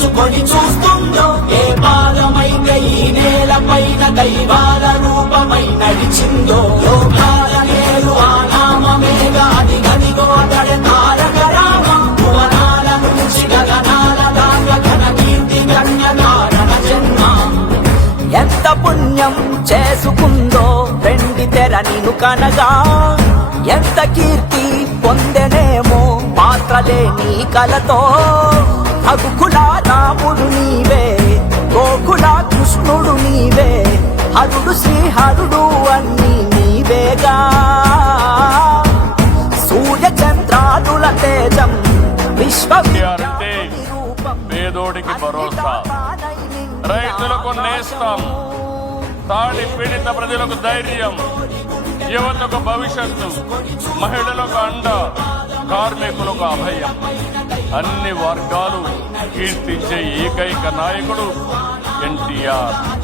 తెలుగోడి చూస్తుందో ఏ పాదమైతే ఈ నేల పైన దైవాల రూపమై నడిచిందో. లోకాల నేలు ఆ నామమేగా అది గదిగో అతడి తారక రామ. భువనాల నుంచి గగనాల దాకా ఘన కీర్తి గణ్య జన్మ. ఎంత పుణ్యం చేసుకుందో వెండి తెర నిను కనగా. ఎంత కీర్తి పొందెనేమో పాత్రలే నీ కలతో. అగు అంటే పేదోడికి భరోసా. రైతులకు నేస్తం. తాడి పీడిత ప్రజలకు ధైర్యం. యువతకు భవిష్యత్తు. మహిళలకు అండ. కార్మికులకు అభయం. అన్ని వర్గాలు కీర్తించే ఏకైక నాయకుడు ఎన్టీఆర్.